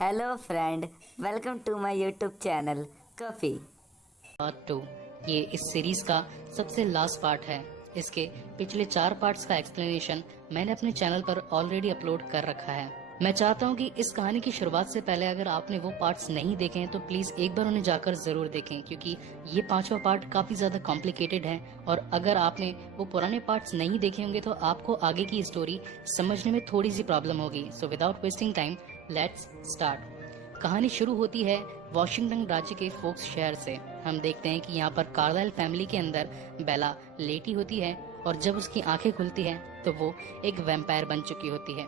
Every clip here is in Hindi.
Hello friend, welcome to my YouTube channel coffee. Part 2 ये इस सीरीज का सबसे लास्ट पार्ट है। इसके पिछले 4 पार्ट्स का एक्सप्लेनेशन मैंने अपने चैनल पर ऑलरेडी अपलोड कर रखा है। मैं चाहता हूँ कि इस कहानी की शुरुआत से पहले अगर आपने वो पार्ट्स नहीं देखे हैं तो प्लीज एक बार उन्हें जाकर जरूर देखें, क्योंकि ये 5वां पार्ट काफी ज्यादा कॉम्प्लिकेटेड है और अगर आपने वो पुराने पार्ट्स नहीं देखे होंगे तो आपको आगे की स्टोरी समझने में थोड़ी सी प्रॉब्लम होगी। So without wasting time let's start. कहानी शुरू होती है वॉशिंगटन राज्य के फोक्स शहर से। हम देखते हैं कि यहाँ पर कार्लाइल फैमिली के अंदर बेला लेटी होती है और जब उसकी आंखें खुलती हैं तो वो एक वैम्पायर बन चुकी होती है।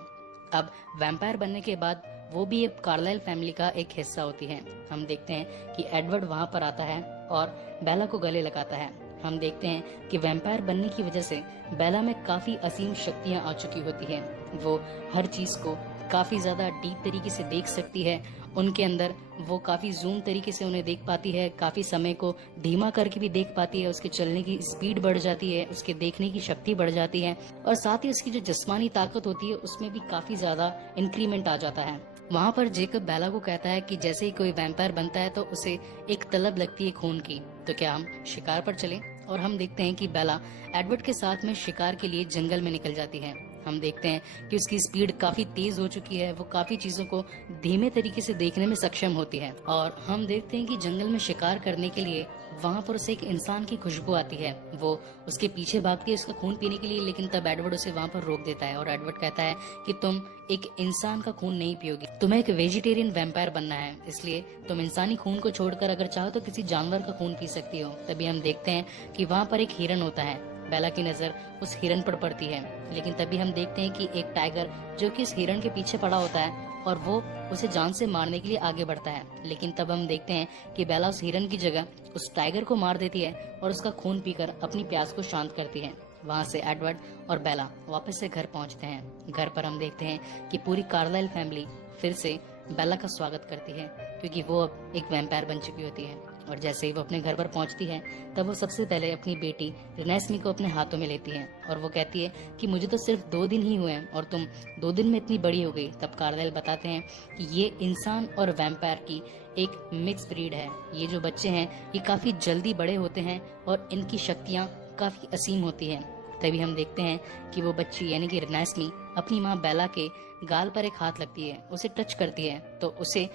अब वैम्पायर बनने के बाद वो भी एक कार्लाइल फैमिली का एक हिस्सा होती है। हम देखते हैं कि एडवर्ड वहाँ पर आता है और बेला को गले लगाता है। हम देखते हैं कि वैम्पायर बनने की वजह से बेला में काफी असीम शक्तियाँ आ चुकी होती हैं। वो हर चीज को काफी ज्यादा डीप तरीके से देख सकती है। उनके अंदर वो काफी जूम तरीके से उन्हें देख पाती है, काफी समय को धीमा करके भी देख पाती है। उसके चलने की स्पीड बढ़ जाती है, उसके देखने की शक्ति बढ़ जाती है और साथ ही उसकी जो जिस्मानी ताकत होती है उसमें भी काफी ज्यादा इंक्रीमेंट आ जाता है। वहाँ पर जेकब बेला को कहता है कि जैसे ही कोई वैम्पायर बनता है तो उसे एक तलब लगती है खून की, तो क्या हम शिकार पर चलें? और हम देखते हैं कि बेला एडवर्ड के साथ में शिकार के लिए जंगल में निकल जाती है। हम देखते हैं कि उसकी स्पीड काफी तेज हो चुकी है, वो काफी चीजों को धीमे तरीके से देखने में सक्षम होती है। और हम देखते हैं कि जंगल में शिकार करने के लिए वहाँ पर उसे एक इंसान की खुशबू आती है। वो उसके पीछे भागती है उसका खून पीने के लिए, लेकिन तब एडवर्ड उसे वहाँ पर रोक देता है और एडवर्ड कहता है कि तुम एक इंसान का खून नहीं पियोगी, तुम्हें एक वेजिटेरियन वैम्पायर बनना है, इसलिए तुम इंसानी खून को छोड़कर अगर चाहो तो किसी जानवर का खून पी सकती हो। तभी हम देखते हैं कि वहाँ पर एक हिरन होता है। बेला की नजर उस हिरन पर पड़ती है, लेकिन तभी हम देखते हैं कि एक टाइगर जो कि इस हिरन के पीछे पड़ा होता है और वो उसे जान से मारने के लिए आगे बढ़ता है। लेकिन तब हम देखते हैं कि बेला उस हिरन की जगह उस टाइगर को मार देती है और उसका खून पीकर अपनी प्यास को शांत करती है। वहाँ से एडवर्ड और बेला वापस से घर पहुँचते हैं। घर पर हम देखते हैं कि पूरी कार्लाइल फैमिली फिर से बेला का स्वागत करती है, क्योंकि वो अब एक वैम्पायर बन चुकी होती है। और जैसे ही वो अपने घर पर पहुंचती है तब वो सबसे पहले अपनी बेटी रिनेस्मी को अपने हाथों में लेती है और वो कहती है कि मुझे तो सिर्फ 2 दिन ही हुए हैं और तुम 2 दिन में इतनी बड़ी हो गई। तब कार्लाइल बताते हैं कि ये इंसान और वैम्पायर की एक मिक्स ब्रीड है। ये जो बच्चे हैं ये काफी जल्दी बड़े होते हैं और इनकी शक्तियाँ काफी असीम होती है। तभी हम देखते हैं कि वो बच्ची यानी कि रिनेस्मी अपनी माँ बेला के गाल पर एक हाथ लगती है, उसे टच करती है तो उसे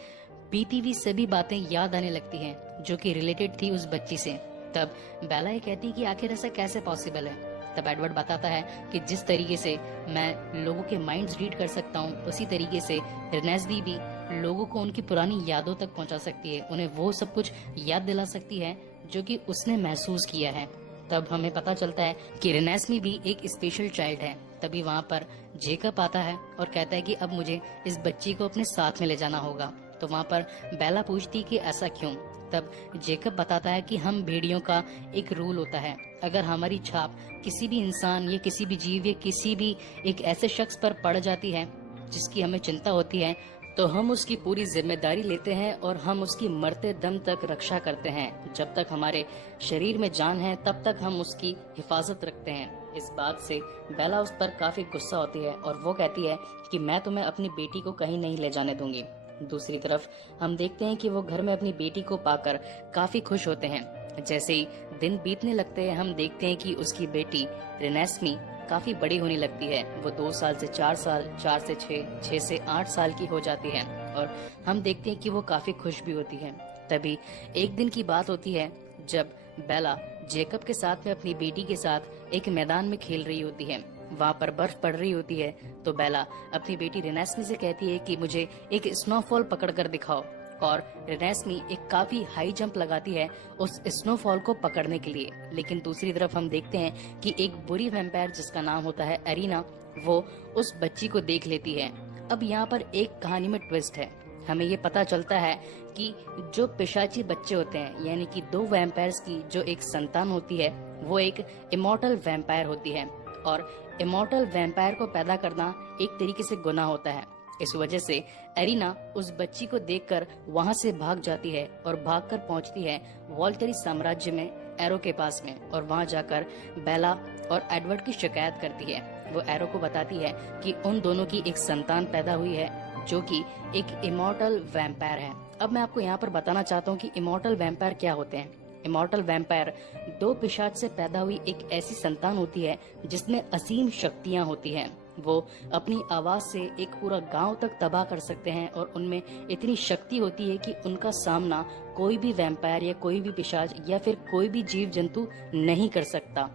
बीती हुई सभी बातें याद आने लगती हैं जो कि रिलेटेड थी उस बच्ची से। तब बेला ये कहती है कि आखिर ऐसा कैसे पॉसिबल है। तब एडवर्ड बताता है कि जिस तरीके से मैं लोगों के माइंड्स रीड कर सकता हूँ उसी तरीके से रिनेस्मी भी लोगों को उनकी पुरानी यादों तक पहुँचा सकती है, उन्हें वो सब कुछ याद दिला सकती है जो कि उसने महसूस किया है। तब हमें पता चलता है कि रिनेस्मी भी एक स्पेशल चाइल्ड है। तभी वहाँ पर जेकब आता है और कहता है कि अब मुझे इस बच्ची को अपने साथ में ले जाना होगा। तो वहाँ पर बेला पूछती कि ऐसा क्यों? तब जेकब बताता है कि हम भेड़ियों का एक रूल होता है, अगर हमारी छाप किसी भी इंसान या किसी भी जीव या किसी भी एक ऐसे शख्स पर पड़ जाती है जिसकी हमें चिंता होती है तो हम उसकी पूरी जिम्मेदारी लेते हैं और हम उसकी मरते दम तक रक्षा करते हैं। जब तक हमारे शरीर में जान है तब तक हम उसकी हिफाजत रखते हैं। इस बात से बेला उस पर काफी गुस्सा होती है और वो कहती है कि मैं तुम्हें अपनी बेटी को कहीं नहीं ले जाने दूंगी। दूसरी तरफ हम देखते हैं कि वो घर में अपनी बेटी को पाकर काफी खुश होते हैं। जैसे ही दिन बीतने लगते हैं हम देखते हैं कि उसकी बेटी रिनेस्मी काफी बड़ी होने लगती है। वो 2 साल से 4 साल, 4 से 6, 6 से 8 साल की हो जाती है और हम देखते हैं कि वो काफी खुश भी होती है। तभी एक दिन की बात होती है जब बेला जेकब के साथ में अपनी बेटी के साथ एक मैदान में खेल रही होती है। वहाँ पर बर्फ पड़ रही होती है तो बेला अपनी बेटी रिनेस्मी से कहती है कि मुझे एक स्नोफॉल पकड़ कर दिखाओ और रिनेस्मी एक काफी हाई जंप लगाती है उस स्नोफॉल को पकड़ने के लिए। लेकिन दूसरी तरफ हम देखते हैं कि एक बुरी वैम्पायर जिसका नाम होता है एरिना, वो उस बच्ची को देख लेती है। अब यहाँ पर एक कहानी में ट्विस्ट है। हमें ये पता चलता है कि जो पिशाची बच्चे होते हैं यानी कि 2 वैम्पायर्स की जो एक संतान होती है वो एक इमॉर्टल वैम्पायर होती है और इमॉर्टल वैम्पायर को पैदा करना एक तरीके से गुनाह होता है। इस वजह से एरिना उस बच्ची को देखकर वहां से भाग जाती है और भागकर पहुंचती है वॉल्टरी साम्राज्य में एरो के पास में और वहां जाकर बेला और एडवर्ड की शिकायत करती है। वो एरो को बताती है कि उन दोनों की एक संतान पैदा हुई है जो कि एक इमॉर्टल वैम्पायर है। अब मैं आपको यहाँ पर बताना चाहता हूँ कि इमॉर्टल वैम्पायर क्या होते हैं। इमॉर्टल वैम्पायर दो पिशाच से पैदा हुई एक ऐसी संतान होती है जिसमें असीम शक्तियां होती हैं। वो अपनी आवाज से एक पूरा गांव तक तबाह कर सकते हैं और उनमें इतनी शक्ति होती है कि उनका सामना कोई भी वैम्पायर या कोई भी पिशाच या फिर कोई भी जीव जंतु नहीं कर सकता।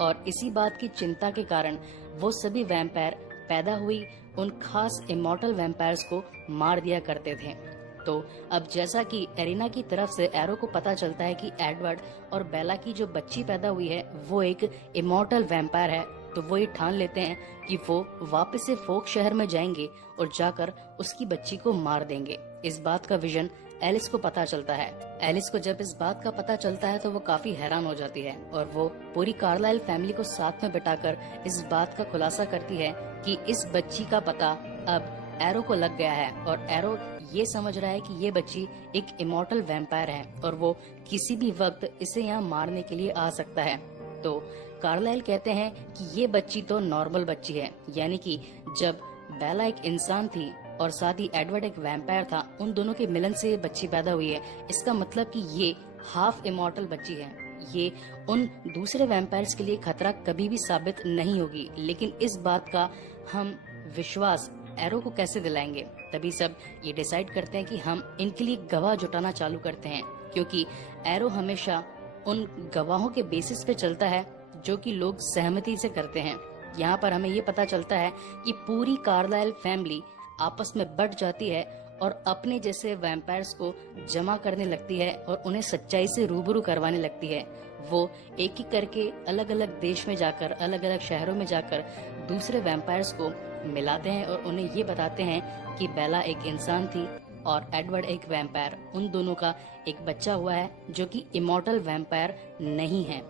और इसी बात की चिंता के कारण वो सभी वैम्पायर पैदा हुई उन खास इमॉर्टल वैम्पायर्स को मार दिया करते थे। तो अब जैसा कि एरिना की तरफ से एरो को पता चलता है कि एडवर्ड और बेला की जो बच्ची पैदा हुई है वो एक इमॉर्टल वैम्पायर है, तो वो ये ठान लेते हैं कि वो वापस से फोक शहर में जाएंगे और जाकर उसकी बच्ची को मार देंगे। इस बात का विजन एलिस को पता चलता है। एलिस को जब इस बात का पता चलता है तो वो काफी हैरान हो जाती है और वो पूरी कार्लाइल फैमिली को साथ में बिठाकर इस बात का खुलासा करती है कि इस बच्ची का पता अब एरो को लग गया है और एरो ये समझ रहा है कि ये बच्ची एक इमॉर्टल वैम्पायर है और वो किसी भी वक्त इसे यहाँ मारने के लिए आ सकता है। तो कार्लाइल कहते हैं कि ये बच्ची तो नॉर्मल बच्ची है, यानी कि जब बेला एक इंसान थी और साथ ही एडवर्ड एक वैम्पायर था, उन दोनों के मिलन से ये बच्ची पैदा हुई है। इसका मतलब कि ये हाफ इमॉर्टल बच्ची है। ये उन दूसरे वैम्पायर्स के लिए खतरा कभी भी साबित नहीं होगी। लेकिन इस बात का हम विश्वास एरो को कैसे दिलाएंगे? तभी सब ये डिसाइड करते हैं कि हम इनके लिए गवाह जुटाना चालू करते हैं, क्योंकि एरो हमेशा उन गवाहों के बेसिस पे चलता है जो कि लोग सहमति से करते हैं। यहाँ पर हमें ये पता चलता है कि पूरी कार्लाइल फैमिली आपस में बट जाती है और अपने जैसे वैम्पायर्स को जमा करने लगती है और उन्हें सच्चाई से रूबरू करवाने लगती है। वो एक एक करके अलग अलग देश में जाकर, अलग अलग शहरों में जाकर दूसरे वैम्पायर्स को मिलाते हैं और उन्हें ये बताते हैं कि बेला एक इंसान थी और एडवर्ड एक वैम्पायर। उन दोनों का एक बच्चा हुआ है जो कि इमॉर्टल वैम्पायर नहीं है।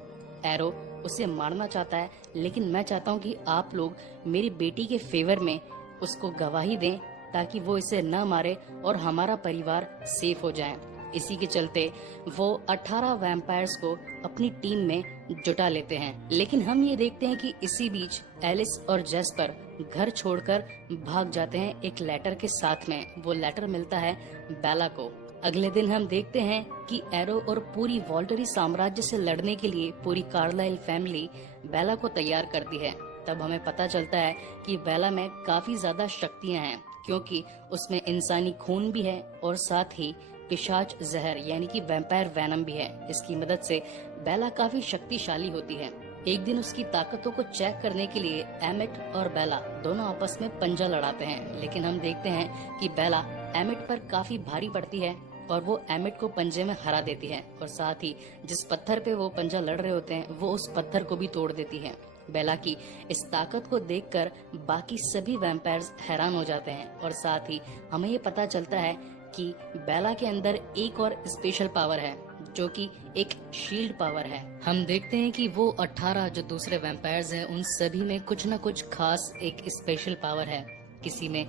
एरो उसे मारना चाहता है, लेकिन मैं चाहता हूँ कि आप लोग मेरी बेटी के फेवर में उसको गवाही दें ताकि वो इसे न मारे और हमारा परिवार सेफ हो जाए। इसी के चलते वो 18 वैम्पायर्स को अपनी टीम में जुटा लेते हैं। लेकिन हम ये देखते हैं कि इसी बीच एलिस और जेस्पर घर छोड़कर भाग जाते हैं एक लेटर के साथ में। वो लेटर मिलता है बेला को। अगले दिन हम देखते हैं कि एरो और पूरी वॉल्टरी साम्राज्य से लड़ने के लिए पूरी कार्लाइल फैमिली बेला को तैयार करती है। तब हमें पता चलता है कि बेला में काफी ज्यादा शक्तियां हैं, क्योंकि उसमें इंसानी खून भी है और साथ ही पिशाच जहर यानी कि वैम्पायर वैनम भी है। इसकी मदद से बेला काफी शक्तिशाली होती है। एक दिन उसकी ताकतों को चेक करने के लिए एमिट और बेला दोनों आपस में पंजा लड़ाते हैं, लेकिन हम देखते हैं कि बेला एमिट पर काफी भारी पड़ती है और वो एमिट को पंजे में हरा देती है और साथ ही जिस पत्थर पे वो पंजा लड़ रहे होते हैं वो उस पत्थर को भी तोड़ देती है। बेला की इस ताकत को देखकर बाकी सभी वैम्पायर्स हैरान हो जाते हैं और साथ ही हमें ये पता चलता है कि बेला के अंदर एक और स्पेशल पावर है जो कि एक शील्ड पावर है। हम देखते हैं कि वो 18 जो दूसरे वैम्पायर्स हैं उन सभी में कुछ न कुछ खास एक स्पेशल पावर है। किसी में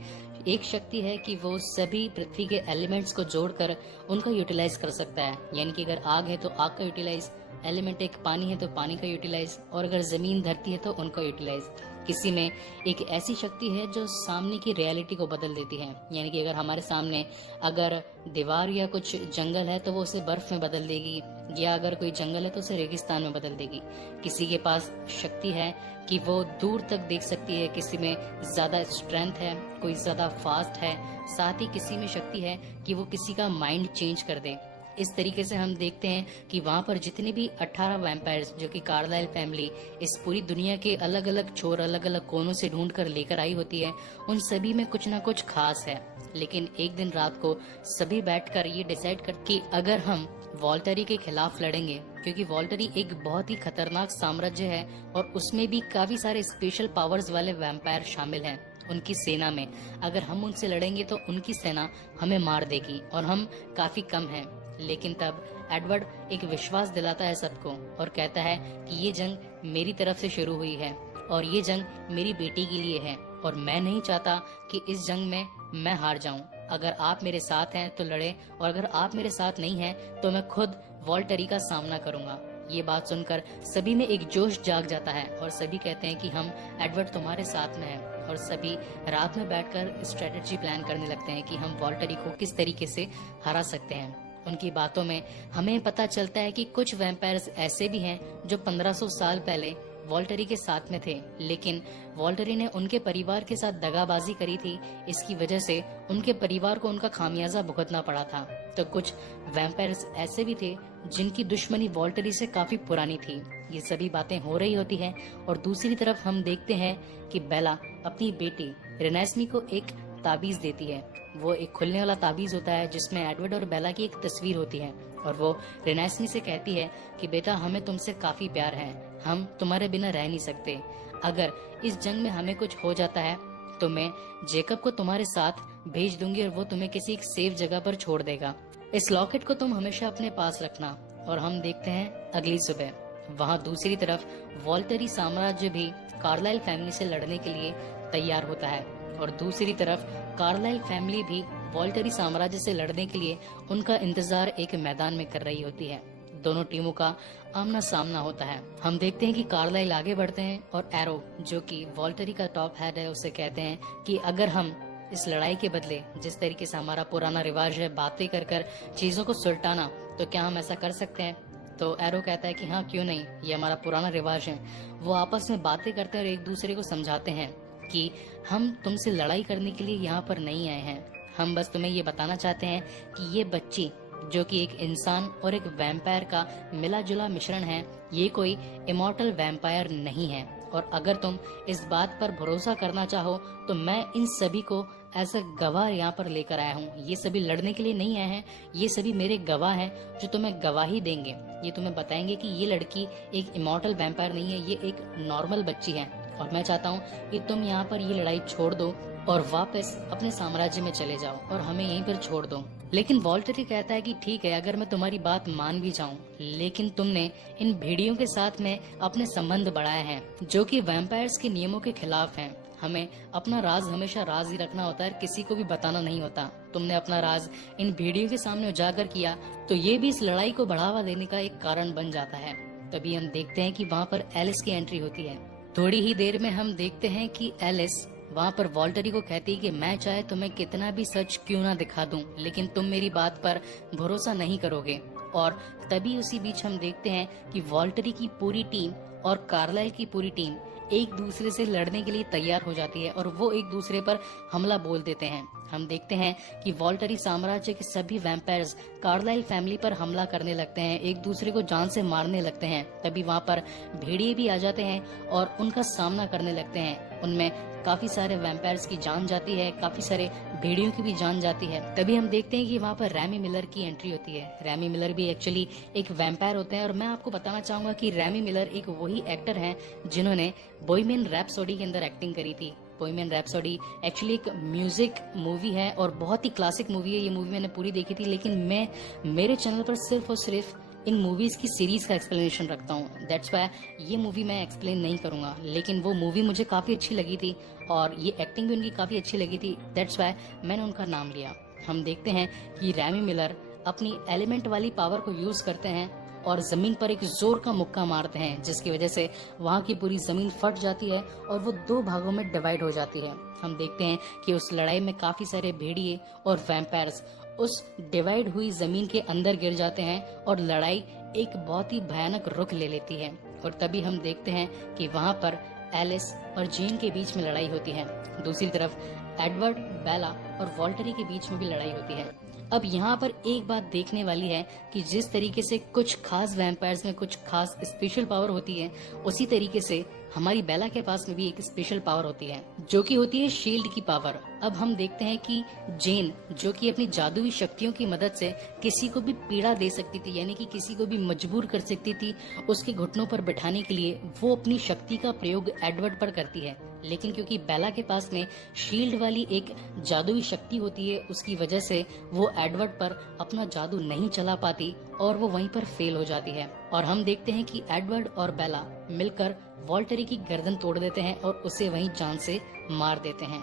एक शक्ति है कि वो सभी पृथ्वी के एलिमेंट्स को जोड़कर उनका यूटिलाइज कर सकता है, यानी कि अगर आग है तो आग का यूटिलाइज, एलिमेंट एक पानी है तो पानी का यूटिलाइज, और अगर जमीन धरती है तो उनका यूटिलाइज। किसी में एक ऐसी शक्ति है जो सामने की रियलिटी को बदल देती है, यानी कि अगर हमारे सामने अगर दीवार या कुछ जंगल है तो वो उसे बर्फ में बदल देगी, या अगर कोई जंगल है तो उसे रेगिस्तान में बदल देगी। किसी के पास शक्ति है कि वो दूर तक देख सकती है, किसी में ज्यादा स्ट्रेंथ है, कोई ज्यादा फास्ट है, साथ ही किसी में शक्ति है कि वो किसी का माइंड चेंज कर दे। इस तरीके से हम देखते हैं कि वहाँ पर जितने भी 18 वैम्पायर्स जो कि कार्लाइल फैमिली इस पूरी दुनिया के अलग अलग छोर, अलग अलग कोनों से ढूंढ कर लेकर आई होती है, उन सभी में कुछ ना कुछ खास है। लेकिन एक दिन रात को सभी बैठकर ये डिसाइड कर कि अगर हम वॉल्टरी के खिलाफ लड़ेंगे, क्योंकि वॉल्टरी एक बहुत ही खतरनाक साम्राज्य है और उसमें भी काफी सारे स्पेशल पावर्स वाले वैम्पायर शामिल हैं उनकी सेना में, अगर हम उनसे लड़ेंगे तो उनकी सेना हमें मार देगी और हम काफी कम हैं। लेकिन तब एडवर्ड एक विश्वास दिलाता है सबको और कहता है कि ये जंग मेरी तरफ से शुरू हुई है और ये जंग मेरी बेटी के लिए है और मैं नहीं चाहता कि इस जंग में मैं हार जाऊं। अगर आप मेरे साथ हैं तो लड़े, और अगर आप मेरे साथ नहीं हैं तो मैं खुद वॉल्टरी का सामना करूंगा। ये बात सुनकर सभी में एक जोश जाग जाता है और सभी कहते हैं कि हम एडवर्ड तुम्हारे साथ में हैं और सभी रात में बैठकर स्ट्रेटेजी प्लान करने लगते हैं कि हम वॉल्टरी को किस तरीके से हरा सकते हैं। उनकी बातों में हमें पता चलता है कि कुछ वैम्पायर्स ऐसे भी हैं जो 1500 साल पहले वॉल्टरी के साथ में थे, लेकिन वॉल्टरी ने उनके परिवार के साथ दगाबाजी करी थी। इसकी वजह से उनके परिवार को उनका खामियाजा भुगतना पड़ा था। तो कुछ वैम्पायर्स ऐसे भी थे जिनकी दुश्मनी वॉल्टरी से काफी पुरानी थी। ये सभी बातें हो रही होती हैं और दूसरी तरफ हम देखते हैं कि बेला अपनी बेटी रेनेस्मी को एक ताबीज देती है। वो एक खुलने वाला ताबीज होता है जिसमें एडवर्ड और बेला की एक तस्वीर होती है और वो रेनेस्मी से कहती है कि बेटा, हमें तुमसे काफी प्यार है, हम तुम्हारे बिना रह नहीं सकते। अगर इस जंग में हमें कुछ हो जाता है तो मैं जेकब को तुम्हारे साथ भेज दूंगी और वो तुम्हें किसी एक सेफ जगह पर छोड़ देगा। इस लॉकेट को तुम हमेशा अपने पास रखना। और हम देखते हैं अगली सुबह वहाँ दूसरी तरफ वॉल्टरी साम्राज्य भी कार्लाइल फैमिली से लड़ने के लिए तैयार होता है और दूसरी तरफ कार्लाइल फैमिली भी वॉल्टरी साम्राज्य से लड़ने के लिए उनका इंतजार एक मैदान में कर रही होती है। दोनों टीमों का आमना सामना होता है। हम देखते हैं कि कार्लाइल आगे बढ़ते हैं और एरो, जो कि वॉल्टरी का टॉप हेड है, उसे कहते हैं कि अगर हम इस लड़ाई के बदले, जिस तरीके से हमारा पुराना रिवाज है बातें कर कर चीजों को सुलटाना, तो क्या हम ऐसा कर सकते हैं? तो एरो कहता है कि हाँ, क्यों नहीं, ये हमारा पुराना रिवाज है। वो आपस में बातें करते हैं और एक दूसरे को समझाते हैं कि हम तुमसे लड़ाई करने के लिए यहाँ पर नहीं आए हैं, हम बस तुम्हें ये बताना चाहते हैं कि ये बच्ची, जो कि एक इंसान और एक वैम्पायर का मिला जुला मिश्रण है, ये कोई इमॉर्टल वैम्पायर नहीं है। और अगर तुम इस बात पर भरोसा करना चाहो तो मैं इन सभी को एज अ गवाह यहाँ पर लेकर आया हूँ। ये सभी लड़ने के लिए नहीं आए हैं, ये सभी मेरे गवाह हैं जो तुम्हें गवाही देंगे। ये तुम्हें बताएंगे कि ये लड़की एक इमॉर्टल वैम्पायर नहीं है, ये एक नॉर्मल बच्ची है। और मैं चाहता हूँ कि तुम यहाँ पर ये लड़ाई छोड़ दो और वापस अपने साम्राज्य में चले जाओ और हमें यहीं पर छोड़ दो। लेकिन वॉल्टरी कहता है कि ठीक है, अगर मैं तुम्हारी बात मान भी जाऊं, लेकिन तुमने इन भेड़ियों के साथ में अपने संबंध बढ़ाए हैं जो कि वैम्पायर्स के नियमों के खिलाफ हैं। हमें अपना राज हमेशा राज ही रखना होता है, किसी को भी बताना नहीं होता। तुमने अपना राज इन भेड़ियों के सामने उजागर किया तो ये भी इस लड़ाई को बढ़ावा देने का एक कारण बन जाता है। तभी हम देखते हैं कि वहाँ पर एलिस की एंट्री होती है। थोड़ी ही देर में हम देखते हैं कि एलिस वहाँ पर वॉल्टरी को कहती है कि मैं चाहे तुम्हें कितना भी सच क्यों ना दिखा दूं, लेकिन तुम मेरी बात पर भरोसा नहीं करोगे। और तभी उसी बीच हम देखते हैं कि वॉल्टरी की पूरी टीम और कार्लाइल की पूरी टीम एक दूसरे से लड़ने के लिए तैयार हो जाती है और वो एक दूसरे पर हमला बोल देते हैं। हम देखते हैं कि वॉल्टरी साम्राज्य के सभी वैम्पायर्स कार्लाइल फैमिली पर हमला करने लगते हैं, एक दूसरे को जान से मारने लगते हैं। तभी वहाँ पर भेड़िए भी आ जाते हैं और उनका सामना करने लगते हैं। उनमें काफी सारे वैम्पायर्स की जान जाती है, काफी सारे भेड़ियों की भी जान जाती है। तभी हम देखते हैं कि वहाँ पर रैमी मिलर की एंट्री होती है। रैमी मिलर भी एक्चुअली एक वैम्पायर होते हैं और मैं आपको बताना चाहूंगा कि रैमी मिलर एक वही एक्टर हैं जिन्होंने बोहेमियन रैप्सोडी के अंदर एक्टिंग करी थी। बोहेमियन रैप्सोडी एक्चुअली एक म्यूजिक मूवी है और बहुत ही क्लासिक मूवी है। ये मूवी मैंने पूरी देखी थी, लेकिन मैं मेरे चैनल पर सिर्फ और सिर्फ इन मूवीज की सीरीज का एक्सप्लेनेशन रखता हूँ। दैट्स व्हाई ये मूवी मैं एक्सप्लेन नहीं करूंगा, लेकिन वो मूवी मुझे काफी अच्छी लगी थी और ये एक्टिंग भी उनकी काफी अच्छी लगी थी। दैट्स व्हाई मैंने उनका नाम लिया। हम देखते हैं कि रैमी मिलर अपनी एलिमेंट वाली पावर को यूज करते हैं और जमीन पर एक जोर का मुक्का मारते हैं, जिसकी वजह से वहाँ की पूरी जमीन फट जाती है और वो दो भागों में डिवाइड हो जाती है। हम देखते हैं कि उस लड़ाई में काफी सारे भेड़िए और वैम्पायर्स उस डिवाइड हुई जमीन के अंदर गिर जाते हैं और लड़ाई एक बहुत ही भयानक रुख ले लेती है। और तभी हम देखते हैं कि वहाँ पर एलिस और जेन के बीच में लड़ाई होती है। दूसरी तरफ एडवर्ड, बेला और वॉल्टरी के बीच में भी लड़ाई होती है। अब यहाँ पर एक बात देखने वाली है कि जिस तरीके से कुछ खास वैम्पायर्स में कुछ खास स्पेशल पावर होती है, उसी तरीके से हमारी बेला के पास में भी एक स्पेशल पावर होती है जो कि होती है शील्ड की पावर। अब हम देखते हैं कि जेन, जो कि अपनी जादुई शक्तियों की मदद से किसी को भी पीड़ा दे सकती थी, यानी कि किसी को भी मजबूर कर सकती थी उसके घुटनों पर बिठाने के लिए, वो अपनी शक्ति का प्रयोग एडवर्ड पर करती है। लेकिन क्योंकि बेला के पास में शील्ड वाली एक जादुई शक्ति होती है, उसकी वजह से वो एडवर्ड पर अपना जादू नहीं चला पाती और वो वहीं पर फेल हो जाती है। और हम देखते हैं कि एडवर्ड और बेला मिलकर वॉल्टरी की गर्दन तोड़ देते हैं और उसे वहीं जान से मार देते हैं।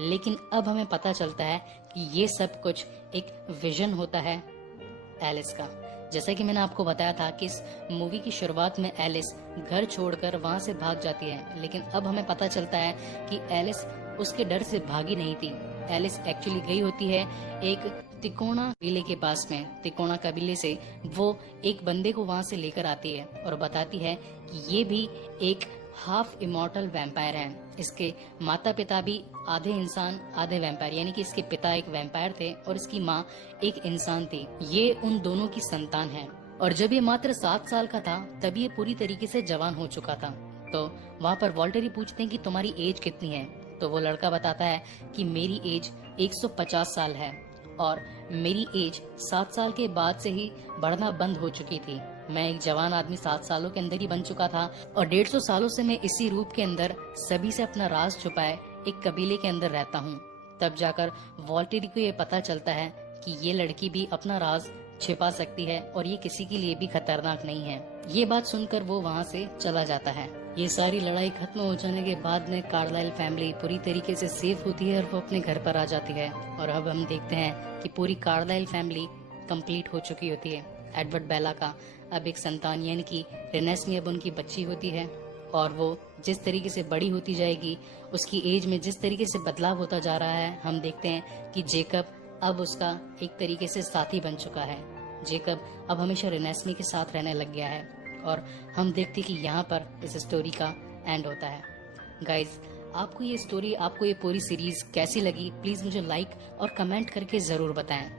लेकिन अब हमें पता चलता है कि ये सब कुछ एक विजन होता है एलिस का, जैसा कि मैंने आपको बताया था कि इस मूवी की शुरुआत में एलिस घर छोड़कर वहां से भाग जाती है, लेकिन अब हमें पता चलता है कि एलिस उसके डर से भागी नहीं थी। एलिस एक्चुअली गई होती है एक तिकोना कबीले के पास में। तिकोना कबीले से वो एक बंदे को वहां से लेकर आती है और बताती है कि ये भी एक हाफ इमॉर्टल वैम्पायर है। इसके माता पिता भी आधे इंसान आधे वैम्पायर, यानी कि इसके पिता एक वैम्पायर थे और इसकी माँ एक इंसान थी। ये उन दोनों की संतान है और जब ये मात्र 7 साल का था तब ये पूरी तरीके से जवान हो चुका था। तो वहाँ पर वॉल्टर ही पूछते हैं कि तुम्हारी एज कितनी है, तो वो लड़का बताता है कि मेरी एज 150 साल है और मेरी एज 7 साल के बाद से ही बढ़ना बंद हो चुकी थी। मैं एक जवान आदमी 7 सालों के अंदर ही बन चुका था और 150 सालों से मैं इसी रूप के अंदर सभी से अपना राज छुपाए एक कबीले के अंदर रहता हूँ। तब जाकर वॉल्टेरी को ये पता चलता है कि ये लड़की भी अपना राज छिपा सकती है और ये किसी के लिए भी खतरनाक नहीं है। ये बात सुनकर वो वहाँ से चला जाता है। ये सारी लड़ाई खत्म हो जाने के बाद में कार्लाइल फैमिली पूरी तरीके से सेफ होती है और वो अपने घर पर आ जाती है। और अब हम देखते हैं कि पूरी कार्लाइल फैमिली कंप्लीट हो चुकी होती है। एडवर्ड बेला का अब एक संतान यानी कि रेनेस्मी अब उनकी बच्ची होती है और वो जिस तरीके से बड़ी होती जाएगी, उसकी एज में जिस तरीके से बदलाव होता जा रहा है, हम देखते हैं कि जेकब अब उसका एक तरीके से साथी बन चुका है। जेकब अब हमेशा रेनेस्मी के साथ रहने लग गया है और हम देखते हैं कि यहाँ पर इस स्टोरी का एंड होता है। गाइज, आपको ये स्टोरी, आपको ये पूरी सीरीज कैसी लगी, प्लीज मुझे लाइक और कमेंट करके जरूर बताएं।